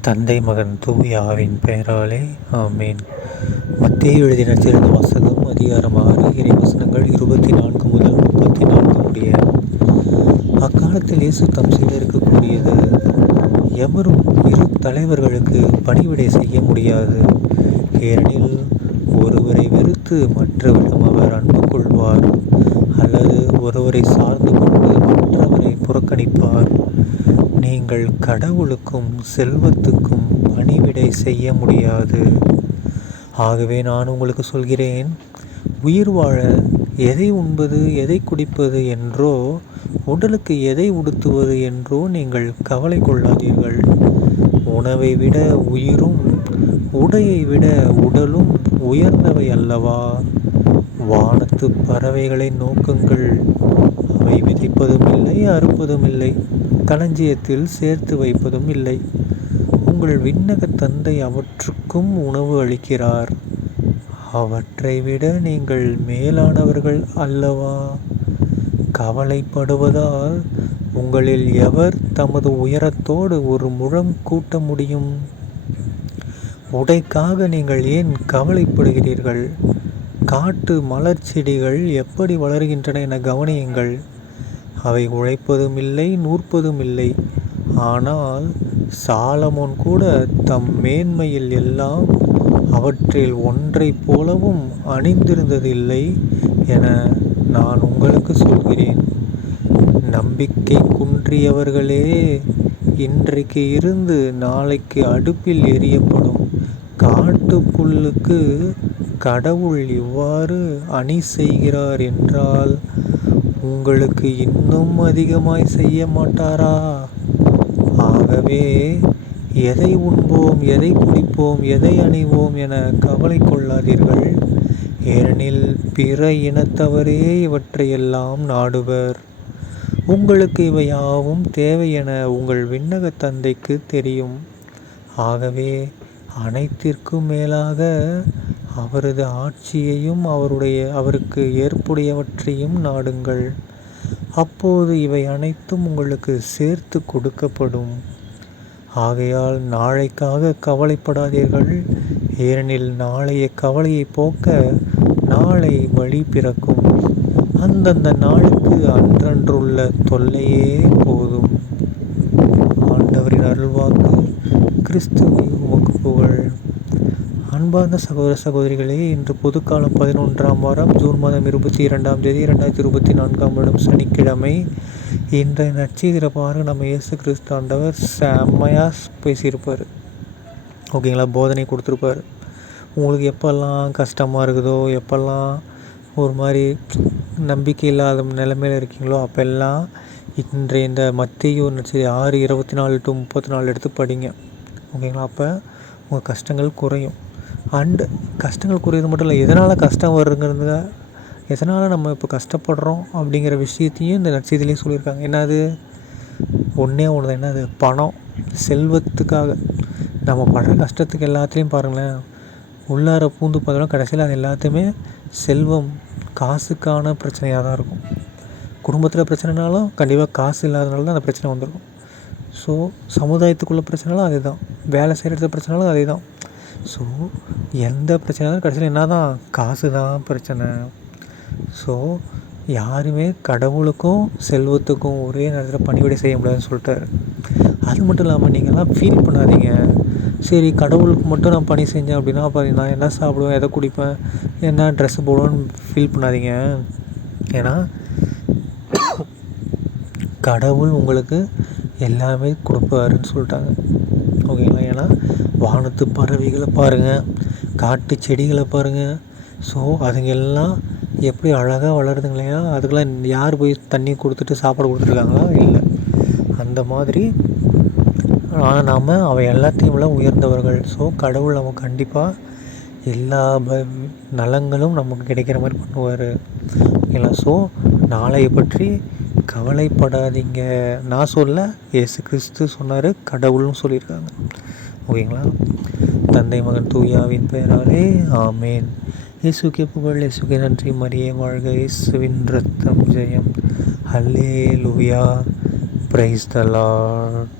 தந்தை மகன் தூய ஆவின் பெயராலே ஆமேன். மத்தேயு எழுதின சிறந்த வாசகம் அதிகாரம் 6 இறைவசனங்கள் 24 முதல் 34 முடிய. அக்காலத்தில் இயேசு தம் சீடருக்கு கூறியது: எவரும் இரு தலைவர்களுக்கு பணிவிடை செய்ய முடியாது. ஏனெனில் ஒருவரை வெறுத்து மற்றவரிடம் அவர் அன்பு கொள்வார், அல்லது ஒருவரை சார்ந்து கொண்டு மற்றவரை புறக்கணிப்பார். நீங்கள் கடவுளுக்கும் செல்வத்துக்கும் பணிவிடை செய்ய முடியாது. ஆகவே நான் உங்களுக்கு சொல்கிறேன், உயிர் வாழ எதை உண்பது, எதை குடிப்பது என்றோ, உடலுக்கு எதை உடுத்துவது என்றோ நீங்கள் கவலை கொள்ளாதீர்கள். உணவை விட உயிரும் உடையை விட உடலும் உயர்ந்தவை அல்லவா? வானத்து பறவைகளை நோக்குங்கள், அவை விதைப்பதும் இல்லை, அறுப்பதும் இல்லை, களஞ்சியத்தில் சேர்த்து வைப்பதும் இல்லை. உங்கள் விண்ணக தந்தை அவற்றுக்கும் உணவு அளிக்கிறார். அவற்றை விட நீங்கள் மேலானவர்கள் அல்லவா? கவலைப்படுவதால் உங்களில் எவர் தமது உயரத்தோடு ஒரு முழம் கூட்ட முடியும்? உடைக்காக நீங்கள் ஏன் கவலைப்படுகிறீர்கள்? காட்டு மலர் செடிகள் எப்படி வளர்கின்றன என கவனியுங்கள். அவை உழைப்பதும் இல்லை, நூற்பதும் இல்லை. ஆனால் சாலமோன் கூட தம் மேன்மையில் எல்லாம் அவற்றில் ஒன்றைப் போலவும் அணிந்திருந்ததில்லை என நான் உங்களுக்கு சொல்கிறேன். நம்பிக்கை குன்றியவர்களே, இன்றைக்கு இருந்து நாளைக்கு அடுப்பில் எரியப்படும் காட்டு புல்லுக்கு கடவுள் இவ்வாறு அணி செய்கிறார் என்றால் உங்களுக்கு இன்னும் அதிகமாய் செய்ய மாட்டாரா? ஆகவே எதை உண்போம், எதை குடிப்போம், எதை அணிவோம் என கவலை கொள்ளாதீர்கள். ஏனெனில் பிற இனத்தவரே இவற்றையெல்லாம் நாடுவர். உங்களுக்கு இவை யாவும் தேவை என உங்கள் விண்ணக தந்தைக்கு தெரியும். ஆகவே அனைத்திற்கும் மேலாக அவரது ஆட்சியையும் அவருக்கு ஏற்புடையவற்றையும் நாடுங்கள். அப்போது இவை அனைத்தும் உங்களுக்கு சேர்த்து கொடுக்கப்படும். ஆகையால் நாளைக்காக கவலைப்படாதீர்கள். ஏனெனில் நாளைய கவலையை போக்க நாளை வழி பிறக்கும். அந்தந்த நாளுக்கு அன்றன்றுள்ள தொல்லையே போதும். ஆண்டவரின் அருள்வாக்கு. கிறிஸ்துவே உமக்கு புகழ். அன்பார்ந்த சகோதர சகோதரிகளே, இன்று பொதுக்காலம் 11ஆம் வாரம் ஜூன் மாதம் 22ஆம் தேதி 2024ஆம் வருடம் சனிக்கிழமை. இன்றைய நற்செய்தியில் பாருங்கள், நம்ம இயேசு கிறிஸ்து ஆண்டவர் செம்மையாக பேசியிருப்பார். ஓகேங்களா, போதனை கொடுத்துருப்பார். உங்களுக்கு எப்போல்லாம் கஷ்டமாக இருக்குதோ, எப்போல்லாம் ஒரு மாதிரி நம்பிக்கை இல்லாத நிலைமையில் இருக்கீங்களோ, அப்போல்லாம் இன்றைய இந்த மத்தேயு நற்செய்தி 6:24 to 34 எடுத்து படிங்க. ஓகேங்களா, அப்போ உங்கள் கஷ்டங்கள் குறையும். அண்டு கஷ்டங்கள் குறையிறது மட்டும் இல்லை, எதனால் கஷ்டம் வருங்கிறது, எதனால் நம்ம இப்போ கஷ்டப்படுறோம் அப்படிங்கிற விஷயத்தையும் இந்த நற்செய்தியிலே சொல்லியிருக்காங்க. என்னது? ஒன்று தான். என்னது? பணம், செல்வத்துக்காக நம்ம படுற கஷ்டத்துக்கு எல்லாத்துலேயும் பாருங்களேன், உள்ளார பூந்து பார்த்தோம்னா கடைசியில் அது எல்லாத்தையுமே செல்வம், காசுக்கான பிரச்சனையாக தான் இருக்கும். குடும்பத்தில் பிரச்சனைனாலும் கண்டிப்பாக காசு இல்லாதனால தான் அந்த பிரச்சனை வந்துடும். ஸோ சமுதாயத்துக்குள்ள பிரச்சனைனாலும் அதே தான், வேலை செய்கிற பிரச்சனைனாலும் அதே தான். ஸோ எந்த பிரச்சனைனாலும் கடைசியில் என்ன தான்? காசு தான் பிரச்சனை. ஸோ யாருமே கடவுளுக்கும் செல்வத்துக்கும் ஒரே நேரத்தில் பணிவிடை செய்ய முடியாதுன்னு சொல்லிட்டாரு. அது மட்டும் இல்லாமல் நீங்கள்லாம் ஃபீல் பண்ணாதீங்க, சரி கடவுளுக்கு மட்டும் நான் பணி செஞ்சேன் அப்படின்னா அப்போ நான் என்ன சாப்பிடுவேன், எதை குடிப்பேன், என்ன ட்ரெஸ்ஸு போடுவேன்னு ஃபீல் பண்ணாதீங்க. ஏன்னா கடவுள் உங்களுக்கு எல்லாமே கொடுப்பாருன்னு சொல்லிட்டாங்க. ஓகேங்களா, ஏன்னா வானத்து பறவைகளை பாருங்கள், காட்டு செடிகளை பாருங்கள். ஸோ அதுங்கெல்லாம் எப்படி அழகாக வளருதுங்க இல்லையா? அதுக்கெல்லாம் யார் போய் தண்ணி கொடுத்துட்டு சாப்பாடு கொடுத்துருக்காங்களா? இல்லை. அந்த மாதிரி ஆனால் நாம் அவை எல்லாத்தையும் விட உயர்ந்தவர்கள். ஸோ கடவுள் நமக்கு கண்டிப்பாக எல்லா நலங்களும் நமக்கு கிடைக்கிற மாதிரி பண்ணுவார். ஓகேங்களா, ஸோ நாளையை பற்றி கவலைப்படாதீங்க. நான் சொல்ல, இயேசு கிறிஸ்து சொன்னார், கடவுள்னு சொல்லியிருக்காங்க. ஓகேங்களா, தந்தை மகன் தூய ஆவியின் பெயராலே ஆமேன். இயேசுக்கே புகழ், இயேசுக்கே நன்றி, மரியே வாழ்க, இயேசுவின் ரத்தம் ஜெயம். அல்லேலூயா, பிரைஸ் த லார்ட்.